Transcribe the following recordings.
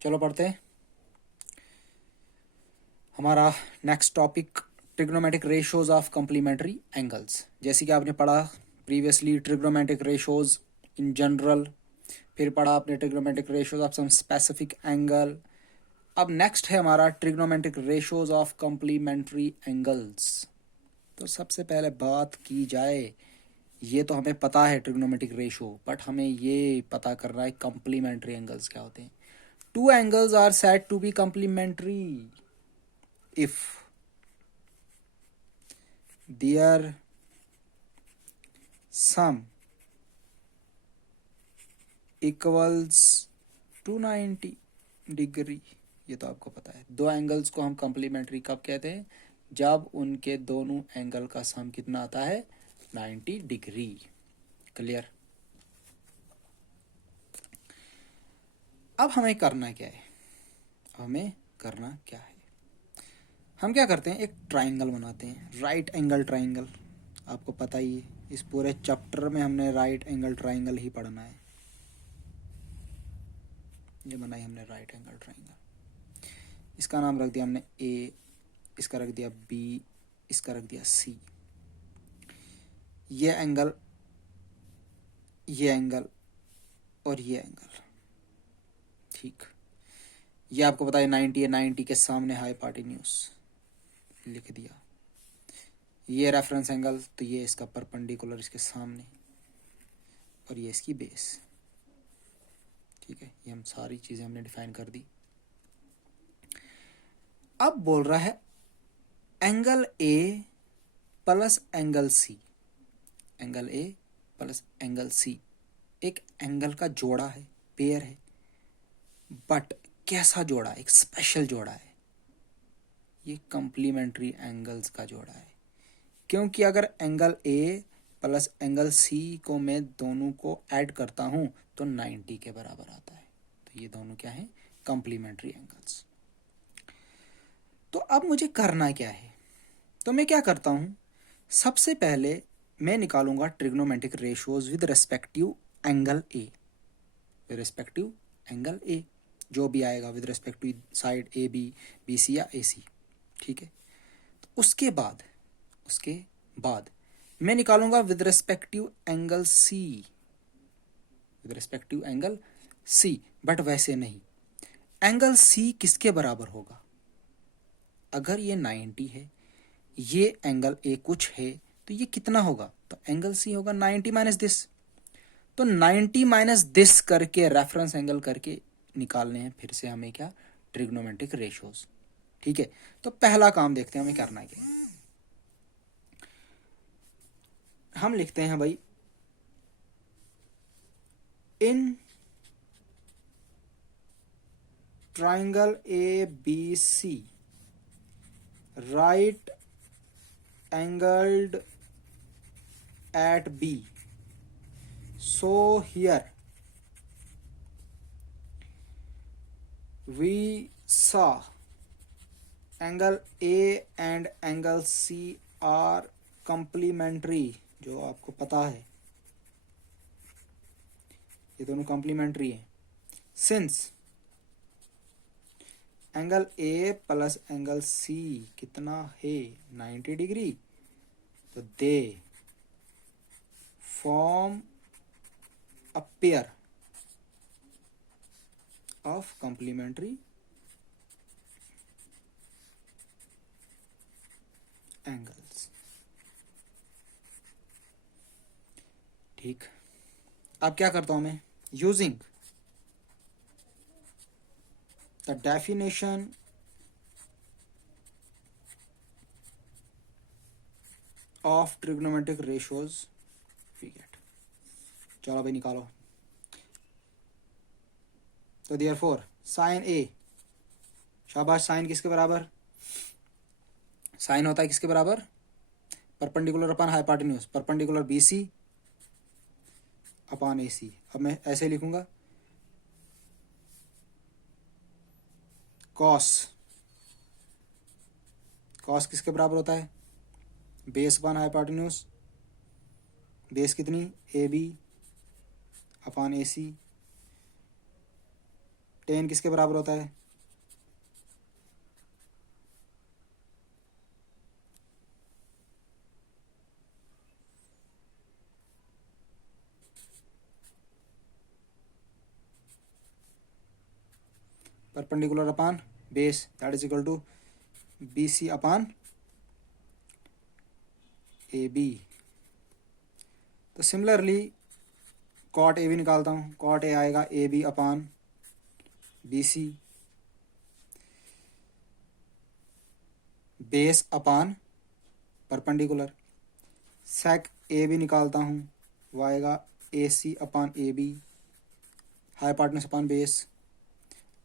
चलो पढ़ते हैं हमारा next topic trigonometric ratios of complementary angles. जैसे कि आपने पढ़ा previously trigonometric ratios in general, फिर पढ़ा आपने trigonometric ratios of some specific angle. अब नेक्स्ट है हमारा trigonometric ratios of complementary angles. तो सबसे पहले बात की जाए, ये तो हमें पता है ट्रिग्नोमेट्रिक रेशियो, बट हमें ये पता करना है कम्प्लीमेंट्री एंगल्स क्या होते हैं। Two angles are said to be complementary if their sum equals to 90 degree. ये तो आपको पता है। दो एंगल्स को हम कम्प्लीमेंट्री कब कहते हैं? जब उनके दोनों एंगल का सम कितना आता है? 90 डिग्री। क्लियर? अब हमें करना क्या है? हमें करना क्या है? हम क्या करते हैं, एक ट्राइंगल बनाते हैं, राइट एंगल ट्राइंगल। आपको पता ही है, इस पूरे चैप्टर में हमने राइट एंगल ट्राइंगल ही पढ़ना है। ये बनाई हमने राइट एंगल ट्राइंगल। इसका नाम रख दिया हमने ए, इसका रख दिया बी, इसका रख दिया सी। ये एंगल, ये एंगल और ये एंगल, ठीक। ये आपको पता है 90 है, 90 के सामने हाइपोटेन्यूज लिख दिया। ये रेफरेंस एंगल, तो ये इसका परपेंडिकुलर इसके सामने, और ये इसकी बेस। ठीक है, ये हम सारी चीजें हमने डिफाइन कर दी। अब बोल रहा है angle A plus angle C. Angle A plus angle C एक एंगल का जोड़ा है, पेयर है, बट कैसा जोड़ा? एक स्पेशल जोड़ा है। ये कंप्लीमेंट्री एंगल्स का जोड़ा है, क्योंकि अगर angle A plus angle C को मैं दोनों को ऐड करता हूं तो 90 के बराबर आता है। तो ये दोनों क्या है? Complementary angles. तो अब मुझे करना क्या है? तो मैं क्या करता हूं, सबसे पहले मैं निकालूंगा trigonometric ratios with respective angle A. With respective angle A, जो भी आएगा with respective side A B, B C या ए सी। ठीक है, तो उसके बाद मैं निकालूंगा with respective angle C. With respective angle C, but वैसे नहीं। एंगल सी किसके बराबर होगा? अगर ये 90 है, ये एंगल ए कुछ है, तो ये कितना होगा? तो एंगल सी होगा 90 माइनस दिस। तो 90 माइनस दिस करके रेफरेंस एंगल करके निकालने हैं फिर से हमें क्या? Trigonometric ratios. ठीक है, तो पहला काम देखते हैं हमें करना क्या है। हम लिखते हैं भाई, in triangle A B C right angled at B. So here we saw angle A and angle C are complementary, जो आपको पता है ये दोनों complementary है। Since angle A plus angle C कितना है? 90 डिग्री। तो दे form a pair of complementary angles। ठीक, अब क्या करता हूं मैं? Using the definition of trigonometric ratios we get. चलो भाई निकालो। तो देयरफॉर साइन ए, शाबाश, साइन किसके बराबर? साइन होता है किसके बराबर? Perpendicular upon hypotenuse, perpendicular B C upon A C. अब मैं ऐसे लिखूंगा, कॉस, कॉस किसके बराबर होता है? Base upon hypotenuse. बेस कितनी? A B upon A C. tan किसके बराबर होता है? Perpendicular upon base, that is equal to BC upon AB। तो सिमिलरली कॉट AB निकालता हूँ, कॉट A आएगा AB upon BC base upon perpendicular. Sec AB निकालता हूँ, वो आएगा AC upon AB hypotenuse upon base.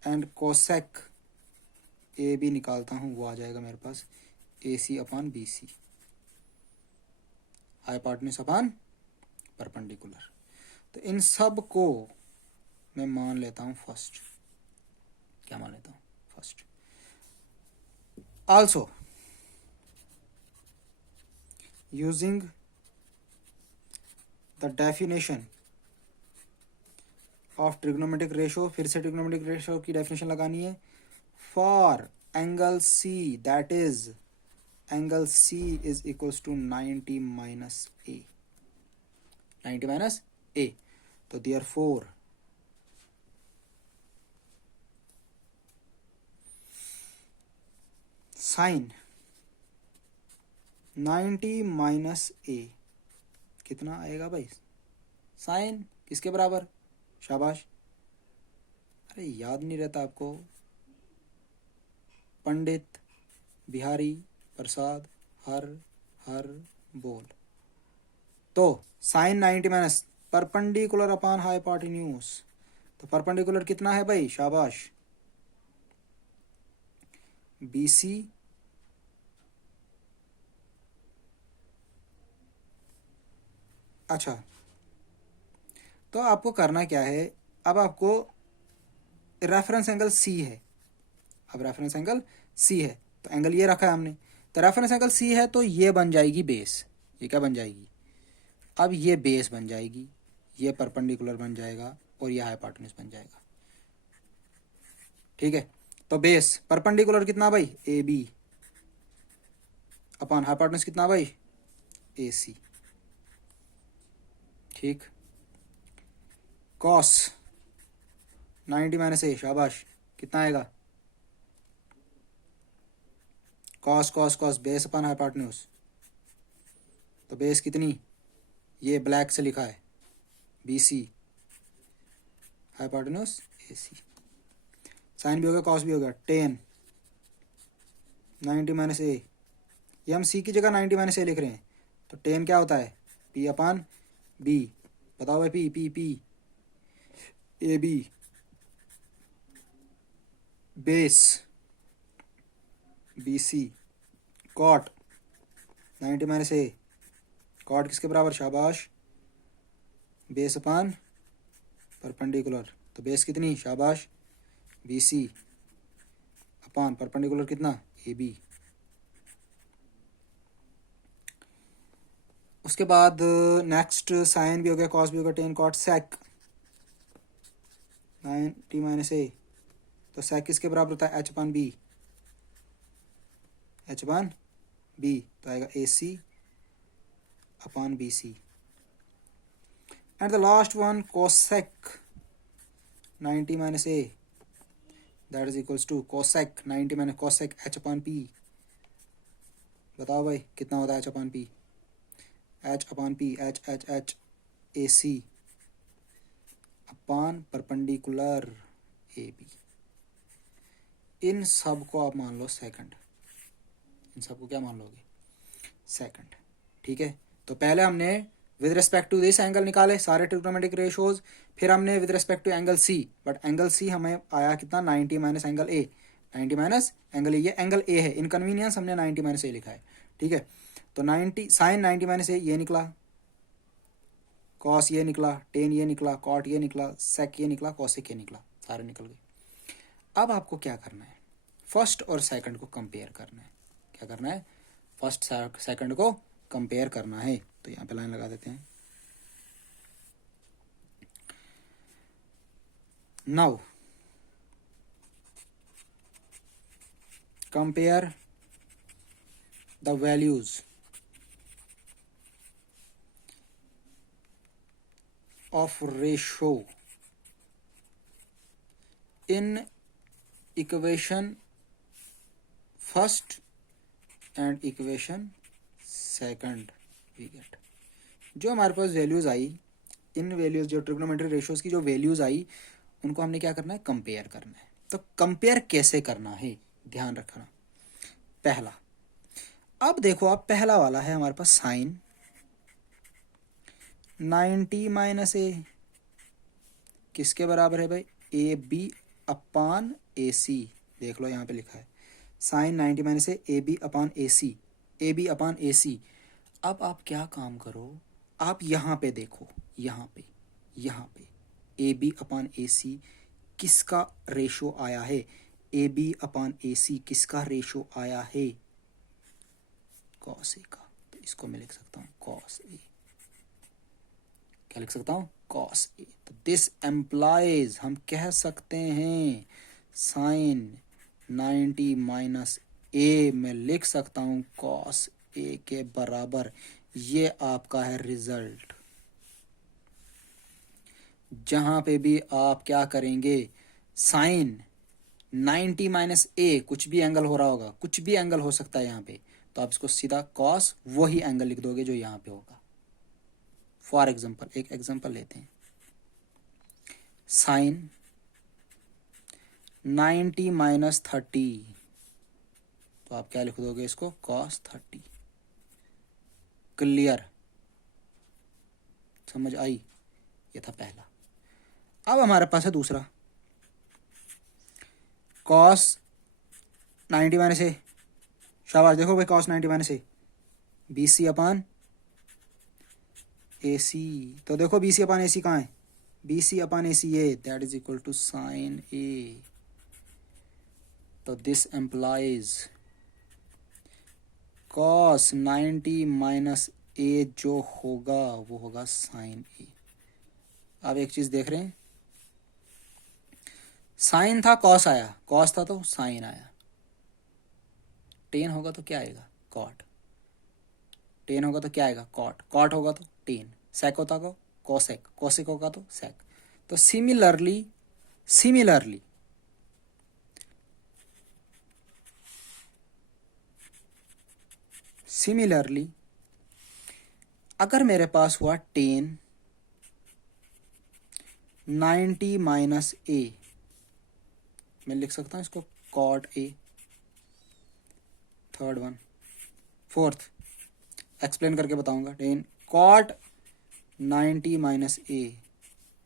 And cosec AB निकालता हूँ, वो आ जाएगा मेरे पास AC upon BC hypotenuse upon perpendicular. तो इन सब को मैं मान लेता हूँ फर्स्ट। क्या मान लेता हूँ? First. Also using the definition of trigonometric ratio, फिर से ट्रिग्नोमेट्रिक रेशो की डेफिनेशन लगानी है। For angle C, that is angle C is equals to 90 minus A, 90 minus A। तो देयरफॉर साइन 90 माइनस A कितना आएगा भाई? साइन किसके बराबर? शाबाश, अरे याद नहीं रहता आपको? पंडित बिहारी प्रसाद हर हर बोल। तो sine 90 minus perpendicular upon hypotenuse. तो परपेंडिकुलर कितना है भाई? शाबाश, BC अच्छा, तो आपको करना क्या है? अब आपको रेफरेंस एंगल C है, अब रेफरेंस एंगल C है तो एंगल ये रखा है हमने, तो रेफरेंस एंगल C है तो ये बन जाएगी बेस। ये क्या बन जाएगी? अब ये बेस बन जाएगी, ये परपेंडिकुलर बन जाएगा और ये हाइपोटेन्यूज बन जाएगा। ठीक है, तो बेस परपेंडिकुलर कितना भाई? AB अपॉन हाइपोटेन्यूज कितना भाई? AC। ठीक, कॉस 90 माइनस A, शाबाश, कितना आएगा? Cos cos cos base upon hypotenuse, तो बेस कितनी? ये ब्लैक से लिखा है BC हाइपोटेन्यूज AC। साइन भी हो गया कॉस भी हो गया। 10 90 माइनस A, ये हम C की जगह 90 माइनस A लिख रहे हैं, तो 10 क्या होता है? P अपान B। बताओ भाई, P P P AB base BC cot 90 minus A, cot किसके बराबर? शाबाश, बेस अपान परपेंडिकुलर, तो बेस कितनी? शाबाश, BC अपान परपेंडिकुलर कितना? AB। उसके बाद नेक्स्ट साइन भी हो गया, कॉस भी हो गया, 10 कॉट सेक 90 माइनस A, तो सेक किसके बराबर होता है? H अपान B, H अपान B, तो आएगा AC upon BC। And the last one cosec 90 minus A, that is equals to cosec 90 minus cosec H upon P। बताओ भाई कितना होता है H upon P? H upon P, H H H AC upon perpendicular AB। इन सब को आप मान लो सेकंड, इन सबको क्या मान लोगे? सेकंड। ठीक है, तो पहले हमने with respect to this angle निकाले सारे ट्रिग्नोमेट्रिक रेशोज, फिर हमने with respect to angle C, but angle C हमें आया कितना? 90 minus angle A, 90 minus angle A, ये एंगल A है, इनकन्वीनियंस हमने 90 माइनस A लिखा है। ठीक है, तो 90 साइन 90 माइनस A ये निकला, कॉस ये निकला, टेन ये निकला, कॉट ये निकला, सेक ये निकला, कॉसेक ये निकला, सारे निकल गए। अब आपको क्या करना है? फर्स्ट और सेकंड को कंपेयर करना है। क्या करना है? फर्स्ट सेकंड को कंपेयर करना है। तो यहाँ पे लाइन लगा देते हैं। Now compare the values of ratio in equation first and equation second we get। जो हमारे पास वैल्यूज आई, इन वैल्यूज जो ट्रिग्नोमेट्री रेशियोज की जो वैल्यूज आई उनको हमने क्या करना है, कंपेयर करना है। तो कंपेयर कैसे करना है, ध्यान रखना। पहला, अब देखो आप, पहला वाला है हमारे पास साइन 90 माइनस ए किसके बराबर है भाई, ए बी अपान ए सी। देख लो यहाँ पे लिखा है sine 90 minus A B upon A C, A B upon A C. अब आप क्या काम करो, आप यहाँ पे देखो, यहाँ पे ए बी अपान ए सी किसका रेशो आया है, ए बी अपान ए सी किसका रेशो आया है, कॉस ए का। तो इसको मैं लिख सकता हूँ कॉस ए, क्या लिख सकता हूँ, कॉस ए। तो दिस एम्प्लाइज, हम कह सकते हैं साइन 90 माइनस ए में लिख सकता हूँ कॉस ए के बराबर। ये आपका है रिजल्ट। जहां पे भी आप क्या करेंगे, साइन 90 माइनस ए, कुछ भी एंगल हो रहा होगा, कुछ भी एंगल हो सकता है यहाँ पे, तो आप इसको सीधा कॉस वही एंगल लिख दोगे जो यहाँ पे होगा। फॉर एग्जाम्पल, एक एग्जाम्पल लेते हैं, साइन 90 माइनस 30, तो आप क्या लिख दोगे इसको, कॉस 30। क्लियर, समझ आई। ये था पहला। अब हमारे पास है दूसरा, कॉस 90 माइनस ए। शाबाश, देखो भाई, cos 90 minus A B C upon A C. तो देखो B C upon A C कहाँ है, B C upon A C A, that is equal to sine A. तो this implies cos 90 minus A जो होगा वो होगा साइन ए। अब एक चीज देख रहे हैं, साइन था कॉस आया, कॉस था तो साइन आया, टेन होगा तो क्या आएगा, कॉट, टेन होगा तो क्या आएगा, कॉट, कॉट होगा तो टेन, सेक होता को कोसेक, कोसेक होगा तो सेक। तो सिमिलरली अगर मेरे पास हुआ टेन 90 माइनस ए, मैं लिख सकता हूँ इसको cot A. Third one, fourth explain करके बताऊंगा। टेन कॉट 90 माइनस ए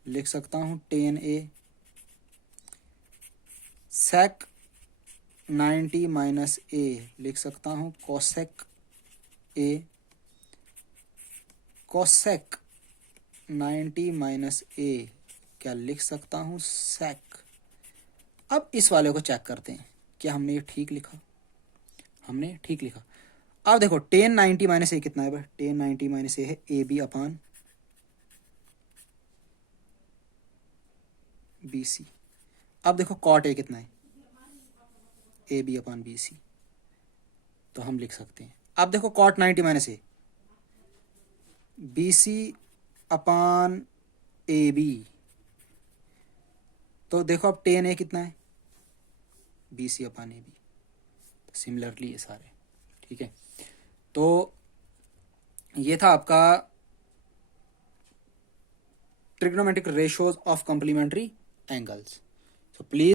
लिख सकता हूँ टेन ए। सेक 90 माइनस ए लिख सकता हूँ कोसेक ए। कोसेक 90 माइनस ए क्या लिख सकता हूँ, सेक। अब इस वाले को चेक करते हैं, क्या हमने ये ठीक लिखा, हमने ठीक लिखा। अब देखो टेन 90 माइनस ए कितना है भाई, टेन 90 माइनस ए है ए बी अपान बी सी। अब देखो कॉट ए कितना है, ए बी अपान बी सी, तो हम लिख सकते हैं। अब देखो cot 90 minus A, B C upon A B, तो देखो अब टेन ए कितना है, B C upon A B. Similarly ये सारे ठीक है। तो ये था आपका trigonometric ratios of complementary angles. So please